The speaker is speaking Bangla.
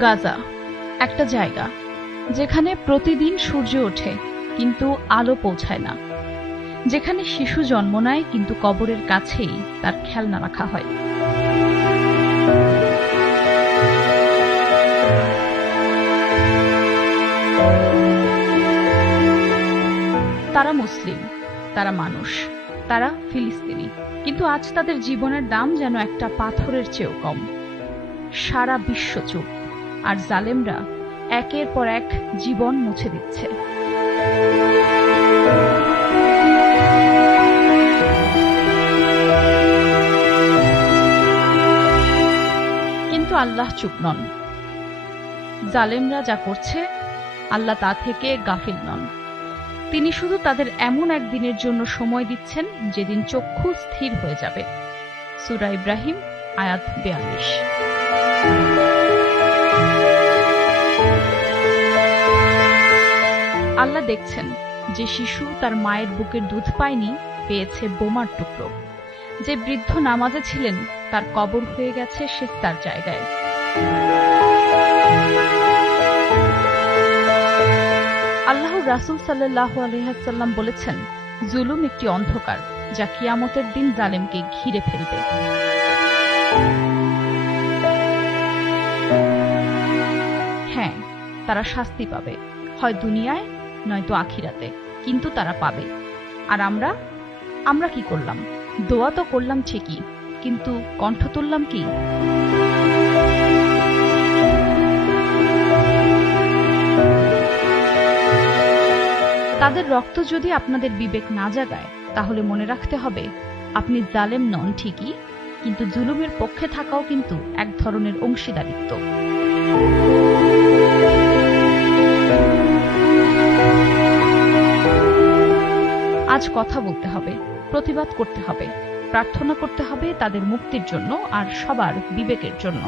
গাজা, একটা জায়গা যেখানে প্রতিদিন সূর্য ওঠে, কিন্তু আলো পৌঁছায় না। যেখানে শিশু জন্ম নেয়, কিন্তু কবরের কাছেই তার খেলনা রাখা হয়। তারা মুসলিম, তারা মানুষ, তারা ফিলিস্তিনি। কিন্তু আজ তাদের জীবনের দাম যেন একটা পাথরের চেয়েও কম। সারা বিশ্ব চুপ। আর জালেমরা একের পর এক জীবন মুছে দিচ্ছে। কিন্তু আল্লাহ চুপ নন। জালেমরা যা করছে, আল্লাহ তা থেকে গাফিল নন। তিনি শুধু তাদের এমন একদিনের জন্য সময় দিচ্ছেন যেদিন চক্ষু স্থির হয়ে যাবে। সুরা ইব্রাহিম, আয়াত বিয়াল্লিশ। আল্লাহ দেখছেন যে শিশু তার মায়ের বুকের দুধ পায়নি, পেয়েছে বোমার টুকরো। যে বৃদ্ধ নামাজে ছিলেন, তার কবর হয়ে গেছে তার জায়গায়। আল্লাহ রাসুল সাল্লাহ আলহাম বলেছেন, জুলুম একটি অন্ধকার, যা কিয়ামতের দিন জালেমকে ঘিরে ফেলবে। হ্যাঁ তারা শাস্তি পাবে। হয় দুনিয়ায় নয়তো আখিরাতে, কিন্তু তারা পাবে। আর আমরা? আমরা কি করলাম? দোয়া তো করলাম ঠিকই, কিন্তু কণ্ঠ তুললাম কি? তাদের রক্ত যদি আপনাদের বিবেক না জাগায়, তাহলে মনে রাখতে হবে, আপনি জালেম নন, ঠিকই? কিন্তু জুলুমের পক্ষে থাকাও কিন্তু এক ধরনের অংশীদারিত্ব। আজ কথা বলতে হবে, প্রতিবাদ করতে হবে, প্রার্থনা করতে হবে তাদের মুক্তির জন্য আর সবার বিবেকের জন্য।